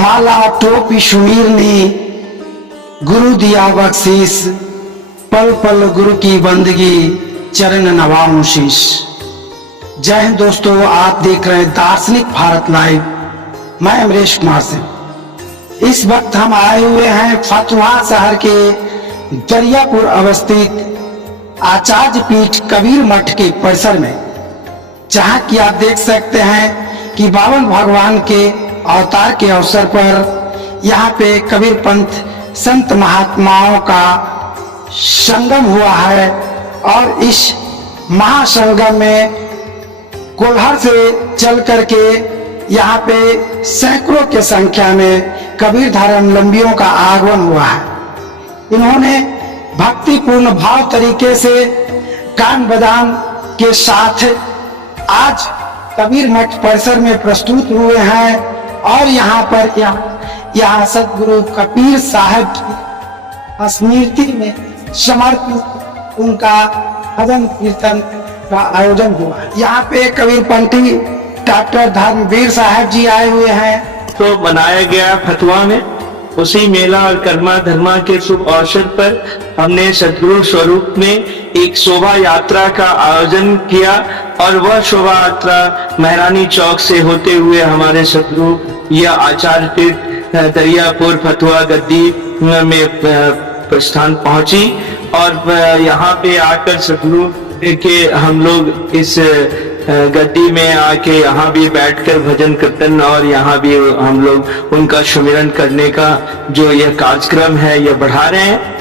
माला टोपी सुमीर ने गुरु दिया बख्शीश, पल पल गुरु की बंदगी चरण नवाऊं शीश। जय हिंद दोस्तों, आप देख रहे हैं दार्शनिक भारत लाइव। मैं अमरेश कुमार सिंह। इस वक्त हम आए हुए हैं फतुहा शहर के दरियापुर अवस्थित आचार्य पीठ कबीर मठ के परिसर में, जहां कि आप देख सकते हैं कि बावन भगवान के अवतार के अवसर पर यहाँ पे कबीर पंथ संत महात्माओं का संगम हुआ है। और इस महासंगम में कोल्हर से चल करके यहाँ पे सैकड़ों के संख्या में कबीर धर्मावलंबियों का आगमन हुआ है। इन्होंने भक्तिपूर्ण भाव तरीके से गान बजान के साथ आज कबीर मठ परिसर में प्रस्तुत हुए हैं। और यहाँ पर यहाँ सदगुरु कबीर साहब की स्मृति में समर्पित उनका भजन कीर्तन का आयोजन हुआ है। यहाँ पे कबीर पंथी डॉक्टर धर्मवीर साहब जी आए हुए हैं। तो बनाया गया फतुहा में, उसी मेला और कर्मा धर्मा के शुभ अवसर पर हमने सदगुरु स्वरूप में एक शोभा यात्रा का आयोजन किया। और वह शोभा यात्रा महारानी चौक से होते हुए हमारे सदगुरु या आचार्य पीठ दरियापुर फतुहा गद्दी में प्रस्थान पहुंची। और यहाँ पे आकर सदगुरु के हम लोग इस गद्दी में आके यहाँ भी बैठकर भजन कीर्तन और यहाँ भी हम लोग उनका सुमिरन करने का जो यह कार्यक्रम है यह बढ़ा रहे हैं।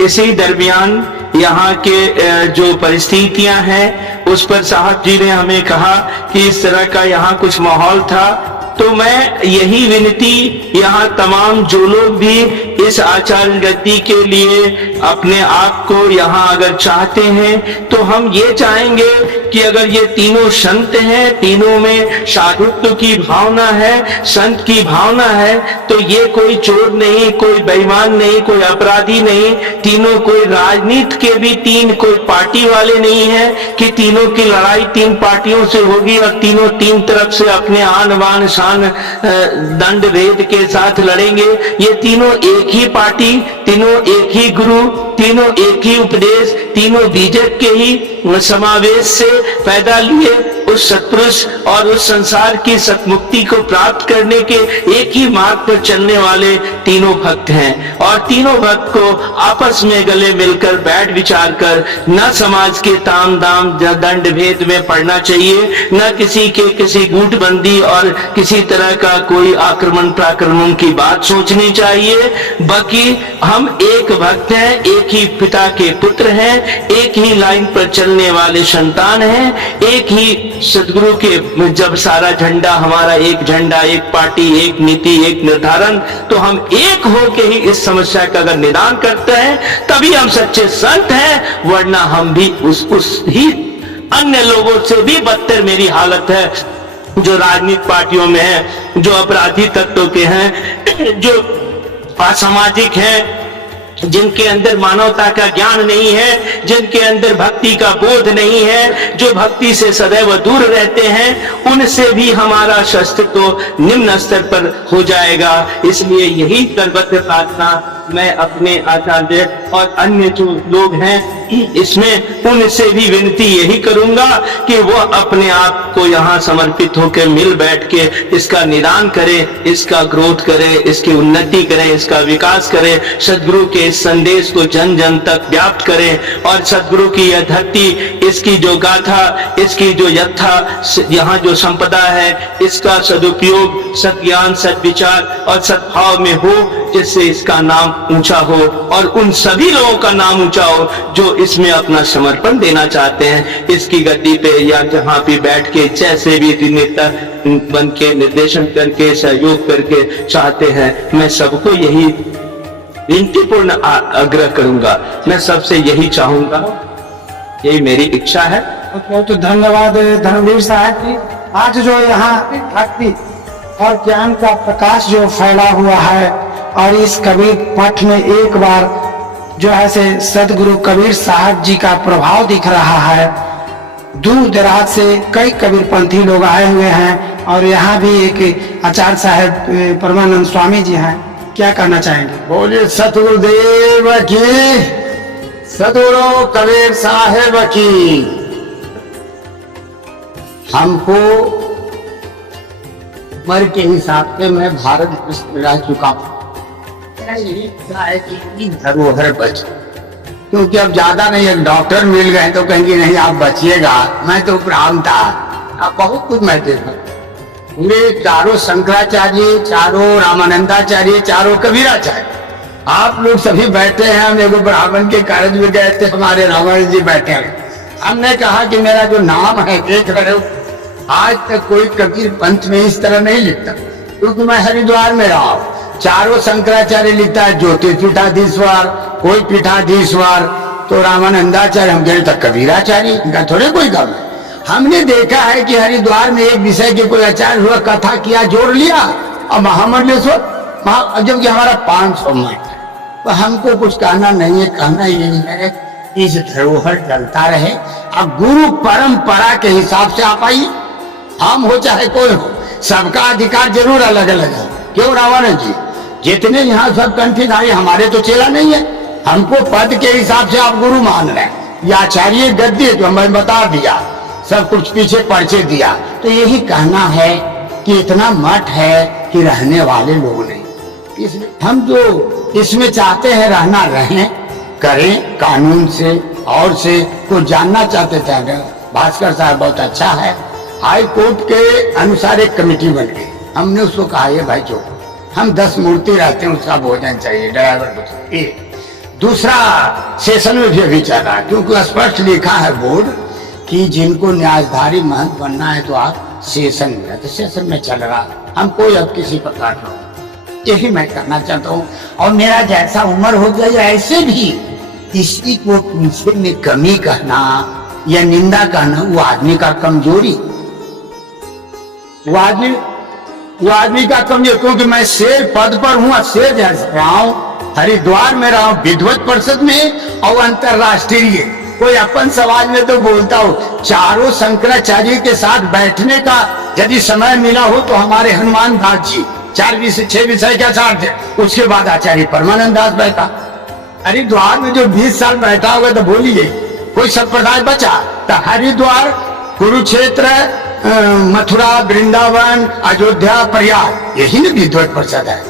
इसी दरमियान यहाँ के जो परिस्थितियां हैं उस पर साहब जी ने हमें कहा कि इस तरह का यहाँ कुछ माहौल था। तो मैं यही विनती यहाँ तमाम जो लोग भी इस आचार्य गद्दी के लिए अपने आप को यहाँ अगर चाहते हैं तो हम ये चाहेंगे कि अगर ये तीनों संत हैं, तीनों में साधुत्व की भावना है, संत की भावना है, तो ये कोई चोर नहीं, कोई बेईमान नहीं, कोई अपराधी नहीं, तीनों कोई राजनीति के भी तीन कोई पार्टी वाले नहीं है कि तीनों की लड़ाई तीन पार्टियों से होगी और तीनों तीन तरफ से अपने आन बान शान दंड भेद के साथ लड़ेंगे। ये तीनों एक ही पार्टी, तीनों एक ही गुरु, तीनों एक ही उपदेश, तीनों बीजेपी के ही समावेश से पैदा लिए उस सत्पुरुष और उस संसार की सतमुक्ति को प्राप्त करने के एक ही मार्ग पर चलने वाले तीनों भक्त हैं। और तीनों भक्त को आपस में गले मिलकर बैठ विचार कर न समाज के ताम दाम दंड भेद में पड़ना चाहिए, न किसी के किसी गुटबंदी और किसी तरह का कोई आक्रमण प्राक्रमण की बात सोचनी चाहिए। बाकी हम एक भक्त हैं, एक ही पिता के पुत्र हैं, एक ही लाइन पर चलने वाले संतान हैं, एक ही सदगुरु के जब सारा झंडा हमारा एक झंडा, एक पार्टी, एक नीति, एक निर्धारण, तो हम एक होके ही इस समस्या का अगर निदान करते हैं तभी हम सच्चे संत हैं। वरना हम भी उस ही अन्य लोगों से भी बदतर मेरी हालत है जो राजनीतिक पार्टियों में है, जो अपराधी तत्वों के हैं, जो असामाजिक हैं, जिनके अंदर मानवता का ज्ञान नहीं है, जिनके अंदर भक्ति का बोध नहीं है, जो भक्ति से सदैव दूर रहते हैं, उनसे भी हमारा शस्त्र तो निम्न स्तर पर हो जाएगा। इसलिए यही सर्वत्र प्रार्थना मैं अपने आचार्य और अन्य जो लोग हैं इसमें उनसे भी विनती यही करूंगा कि वो अपने आप को यहाँ समर्पित होकर मिल बैठ के इसका निदान करें, इसका ग्रोथ करें, इसकी उन्नति करें, इसका विकास करें, सदगुरु के इस संदेश को जन जन तक व्याप्त करें। और सदगुरु की यह धरती, इसकी जो गाथा, इसकी जो यथा यहाँ जो संपदा है, इसका सदुपयोग सद्ज्ञान सद्विचार और सद्भाव में हो, जिससे इसका नाम ऊंचा हो और उन सभी लोगों का नाम ऊंचा हो जो इसमें अपना समर्पण देना चाहते हैं। इसकी गद्दी पे या जहाँ भी बैठ के जैसे भी नेता बन के निर्देशन करके सहयोग करके चाहते हैं, मैं सबको यही विनतीपूर्ण आग्रह करूंगा, मैं सबसे यही चाहूंगा, यही मेरी इच्छा है। बहुत धन्यवाद धर्मवीर साहब जी। आज जो यहाँ भक्ति और ज्ञान का प्रकाश जो फैला हुआ है और इस कबीर मठ में एक बार जो है से सदगुरु कबीर साहब जी का प्रभाव दिख रहा है। दूर दराज से कई कबीरपंथी लोग आए हुए हैं और यहाँ भी एक आचार्य साहब परमानंद स्वामी जी हैं, क्या कहना चाहेंगे? बोलिए सतगुरुदेव की, सतगुरु कबीर साहेब की। हमको उम्र के हिसाब से मैं भारत वर्ष में रह चुका हूँ। मेरा यही इच्छा है कि धरोहर बचे, क्योंकि अब ज्यादा नहीं, एक डॉक्टर मिल गए तो कहेंगे नहीं आप बचिएगा। मैं तो ब्राह्मण था, अब बहुत कुछ मैं देखा। पूरे चारों शंकराचार्य, चारों रामानंदाचार्य, चारों कबीराचार्य, आप लोग सभी बैठे हैं। हम एगो ब्राह्मण के कार्य में गए थे, हमारे रावण जी बैठे हैं। हमने कहा कि मेरा जो नाम है देख रहे हो, आज तक कोई कबीर पंथ में इस तरह नहीं लिखता, क्योंकि मैं हरिद्वार में रहा हूँ। चारों शंकराचार्य लिखता है ज्योतिष पीठाधीश्वर, कोई पीठाधीश्वर, तो रामानंदाचार्य, हम गए तक कबीराचार्य, इनका थोड़े कोई गम है। हमने देखा है कि हरिद्वार में एक विषय के कोई आचार्य हुआ, कथा किया, जोड़ लिया, और महामंडलेश्वर जबकि हमारा 500 मठ है। तो हमको कुछ कहना नहीं है, कहना यही है इस धरोहर चलता रहे। अब गुरु परंपरा के हिसाब से आप आइए, हम हो चाहे कोई हो, सबका अधिकार जरूर अलग अलग है। क्यों रावण जी, जितने यहाँ सब कंठीधारी, हमारे तो चेला नहीं है। हमको पद के हिसाब से आप गुरु मान रहे हैं, या आचार्य गद्दी जो मैं बता दिया, सब कुछ पीछे पर्चे दिया। तो यही कहना है कि इतना मठ है कि रहने वाले लोग नहीं। इसलिए हम जो इसमें चाहते हैं रहना, रहें, करें कानून से और से कुछ जानना चाहते थे। भास्कर साहब बहुत अच्छा है, हाई कोर्ट के अनुसार एक कमेटी बन गई। हमने उसको कहा ये भाई जो हम 10 मूर्ति रहते हैं उसका भोजन चाहिए, ड्राइवर को। एक दूसरा सेशन में भी अभी चल रहा है, क्योंकि स्पष्ट लिखा है बोर्ड कि जिनको न्यायधारी महंत बनना है तो आप सेशन में, तो सेशन में चल रहा। हम कोई अब किसी प्रकार का, यही मैं करना चाहता हूँ। और मेरा जैसा उम्र हो गया, ऐसे भी किसी को पीछे में कमी कहना या निंदा कहना, वो आदमी का कमजोरी, वो आदमी का कमजोरी। क्योंकि मैं शेर पद पर हूँ, शेर रहा हूँ, हरिद्वार में रहा हूँ, विद्वत परिषद में, और अंतरराष्ट्रीय कोई अपन समाज में तो बोलता हूँ। चारों शंकराचार्य के साथ बैठने का यदि समय मिला हो तो हमारे हनुमान दास जी 4 विषय 6 विषय के साथ थे। उसके बाद आचार्य परमानंद दास बैठा। हरिद्वार में जो 20 साल बैठा होगा तो बोलिए कोई संप्रदाय बचा? तो हरिद्वार, कुरुक्षेत्र, मथुरा, वृंदावन, अयोध्या, प्रयाग, यही ना विद्वत परिषद है।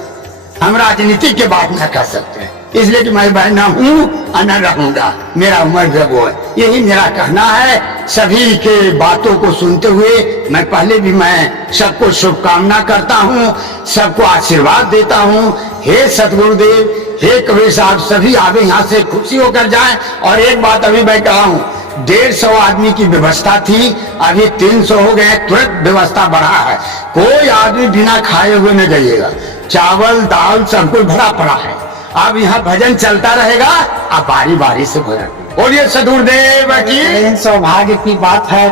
हम राजनीति के बात न कर सकते, इसलिए कि मैं बहना हूँ और न रहूंगा, मेरा उम्र जब वो है। यही मेरा कहना है। सभी के बातों को सुनते हुए मैं पहले भी मैं सबको शुभकामना करता हूँ, सबको आशीर्वाद देता हूँ। हे सतगुरुदेव, हे कबीर साहब, सभी आगे यहाँ से खुशी होकर जाएं। और एक बात अभी मैं कहा हूँ, 150 आदमी की व्यवस्था थी, अभी 300 हो गए, तुरंत व्यवस्था बढ़ा है। कोई आदमी बिना खाए हुए न जाइएगा, चावल दाल सब कुछ भरा पड़ा है। अब यहाँ भजन चलता रहेगा, अब बारी बारी से भजन। बोलिए सदगुरुदेव की। सौभाग्य की बात है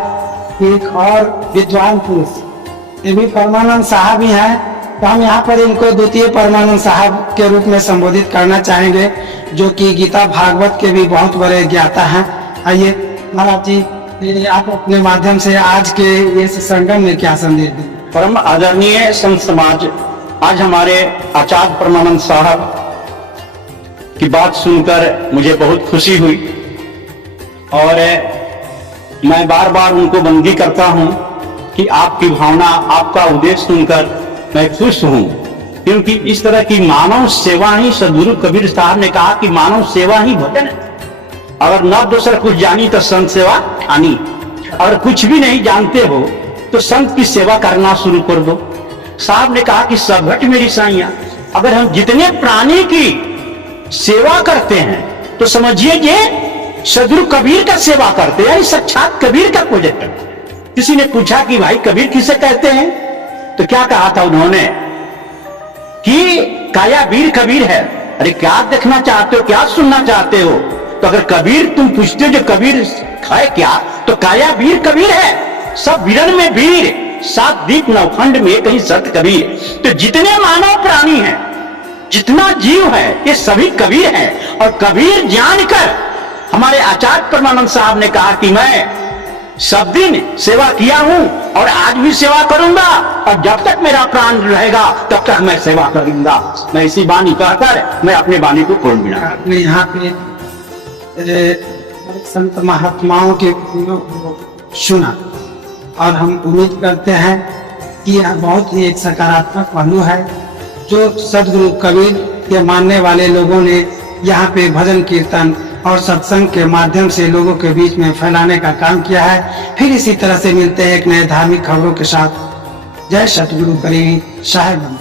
कि एक और विद्वान पुरुष, ये भी परमानंद साहब ही हैं, तो हम यहाँ पर इनको द्वितीय परमानंद साहब के रूप में संबोधित करना चाहेंगे, जो कि गीता भागवत के भी बहुत बड़े ज्ञाता हैं। आइए महाराज जी, आप अपने माध्यम से आज के इस संगम में क्या संदेश दें? परम आदरणीय संत समाज, आज हमारे आचार्य परमानंद साहब की बात सुनकर मुझे बहुत खुशी हुई, और मैं बार बार उनको बंदी करता हूं कि आपकी भावना, आपका उद्देश्य सुनकर मैं खुश हूं, क्योंकि इस तरह की मानव सेवा ही, सदगुरु कबीर साहब ने कहा कि मानव सेवा ही भजन है। अगर न दूसरा कुछ जानी तो संत सेवा आनी, अगर कुछ भी नहीं जानते हो तो संत की सेवा करना शुरू कर दो। साहब ने कहा कि सब घट मेरी साइयां, अगर हम जितने प्राणी की सेवा करते हैं तो समझिए ये सदगुरु कबीर का सेवा करते हैं, साक्षात कबीर का प्रोजेक्ट। किसी ने पूछा कि भाई कबीर किसे कहते हैं, तो क्या कहा था उन्होंने कि काया वीर कबीर है। अरे क्या देखना चाहते हो, क्या सुनना चाहते हो? तो अगर कबीर तुम पूछते हो जो कबीर है क्या, तो काया वीर कबीर है, सब वीरन में वीर, 7 दीप नवखंड में कहीं सत कबीर। तो जितने मानव प्राणी हैं, जितना जीव है, ये सभी कबीर हैं। और कबीर जानकर हमारे आचार्य परमानंद साहब ने कहा कि मैं सब दिन सेवा किया हूं और आज भी सेवा करूंगा, और जब तक मेरा प्राण रहेगा तब तक मैं सेवा करूंगा। मैं इसी वाणी कहकर मैं अपने वाणी को पूर्ण विराम। आपने यहाँ पे संत महात्माओं के गुणों को सुना, और हम उम्मीद करते हैं कि यह बहुत ही एक सकारात्मक पहलू है जो सदगुरु कबीर के मानने वाले लोगों ने यहाँ पे भजन कीर्तन और सत्संग के माध्यम से लोगों के बीच में फैलाने का काम किया है। फिर इसी तरह से मिलते हैं एक नए धार्मिक खबरों के साथ। जय सतगुरु कबीर साहिब।